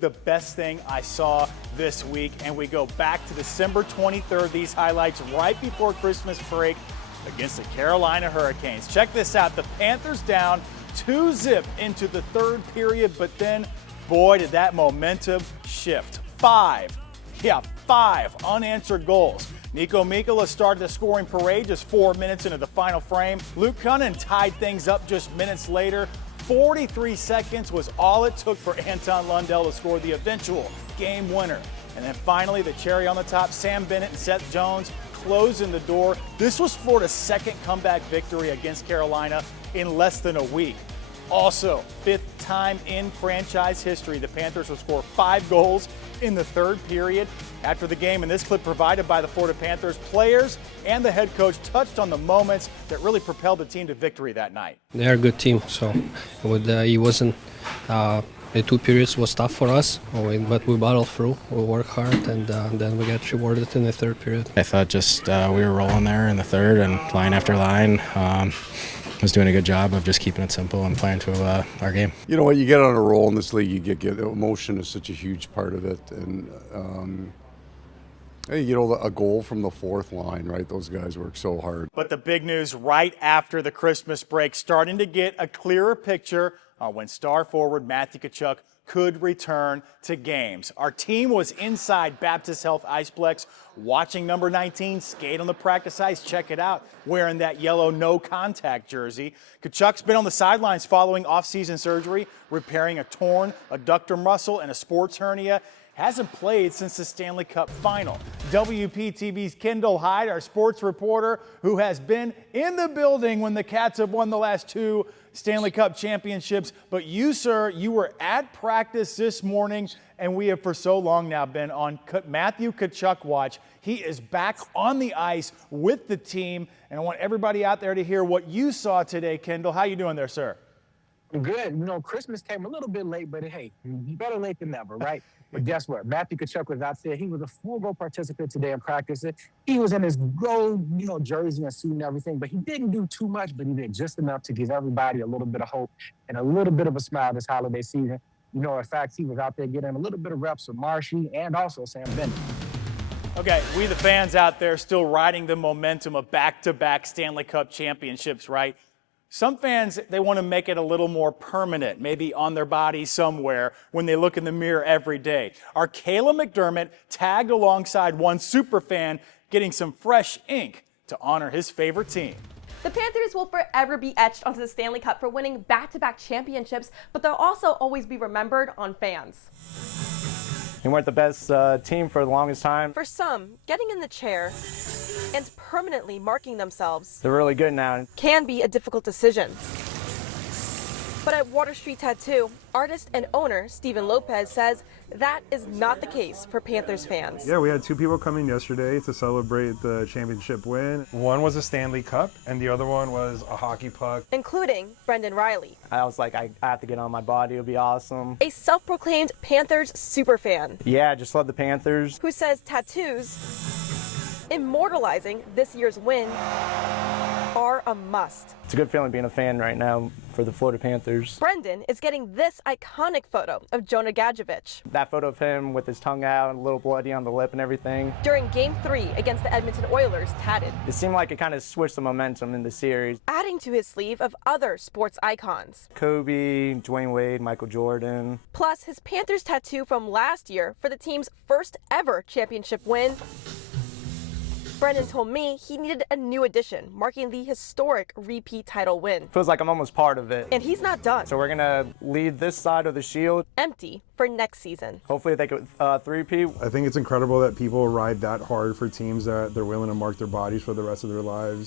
The best thing I saw this week, and we go back to December 23rd, these highlights right before Christmas break against the Carolina Hurricanes. Check this out, the Panthers down 2-0 into the third period, but then, boy, did that momentum shift. Five unanswered goals. Nico Mikkola started the scoring parade just 4 minutes into the final frame. Luke Kunin tied things up just minutes later. 43 seconds was all it took for Anton Lundell to score the eventual game winner. And then finally, the cherry on the top, Sam Bennett and Seth Jones closing the door. This was Florida's second comeback victory against Carolina in less than a week. Also, fifth time in franchise history, the Panthers will score 5 goals in the third period. After the game, and this clip provided by the Florida Panthers, players and the head coach touched on the moments that really propelled the team to victory that night. They're a good team, so it wasn't. The 2 periods was tough for us, but we battled through. We worked hard, and then we got rewarded in the third period. I thought just we were rolling there in the third, and line after line. Was doing a good job of just keeping it simple and playing to our game. You know what, you get on a roll in this league, you get emotion is such a huge part of it, and a goal from the fourth line, right? Those guys work so hard. But the big news right after the Christmas break, starting to get a clearer picture on when star forward Matthew Tkachuk could return to games. Our team was inside Baptist Health Iceplex, watching number 19 skate on the practice ice. Check it out, wearing that yellow no-contact jersey. Tkachuk's been on the sidelines following offseason surgery, repairing a torn adductor muscle and a sports hernia. Hasn't played since the Stanley Cup Final. WPTV's Kendall Hyde, our sports reporter, who has been in the building when the Cats have won the last 2 Stanley Cup championships. But you, sir, you were at practice this morning, and we have for so long now been on Matthew Tkachuk watch. He is back on the ice with the team, and I want everybody out there to hear what you saw today, Kendall. How you doing there, sir? Good. You know, Christmas came a little bit late, but hey, better late than never, right? But guess what? Matthew Tkachuk was out there. He was a full-go participant today in practice. He was in his gold, jersey and suit and everything, but he didn't do too much, but he did just enough to give everybody a little bit of hope and a little bit of a smile this holiday season. In fact, he was out there getting a little bit of reps with Marshy and also Sam Bennett. Okay, we the fans out there still riding the momentum of back-to-back Stanley Cup championships, right? Some fans, they want to make it a little more permanent, maybe on their body somewhere when they look in the mirror every day. Our Kayla McDermott tagged alongside one Superfan, getting some fresh ink to honor his favorite team. The Panthers will forever be etched onto the Stanley Cup for winning back-to-back championships, but they'll also always be remembered on fans. We weren't the best team for the longest time. For some, getting in the chair and permanently marking themselves, They're really good now. can be a difficult decision. But at Water Street Tattoo, artist and owner Steven Lopez says that is not the case for Panthers fans. Yeah, we had 2 people come in yesterday to celebrate the championship win. One was a Stanley Cup, and the other one was a hockey puck. Including Brendan Riley. I was like, I have to get on my body. It'll be awesome. A self-proclaimed Panthers superfan. Yeah, I just love the Panthers. Who says tattoos immortalizing this year's win are a must. It's a good feeling being a fan right now for the Florida Panthers. Brendan is getting this iconic photo of Jonah Gadjevich. That photo of him with his tongue out and a little bloody on the lip and everything. During Game 3 against the Edmonton Oilers, tatted. It seemed like it kind of switched the momentum in the series. Adding to his sleeve of other sports icons. Kobe, Dwayne Wade, Michael Jordan. Plus his Panthers tattoo from last year for the team's first ever championship win. Brendan told me he needed a new addition, marking the historic repeat title win. Feels like I'm almost part of it. And he's not done. So we're going to leave this side of the shield empty for next season. Hopefully they could three-peat. I think it's incredible that people ride that hard for teams that they're willing to mark their bodies for the rest of their lives.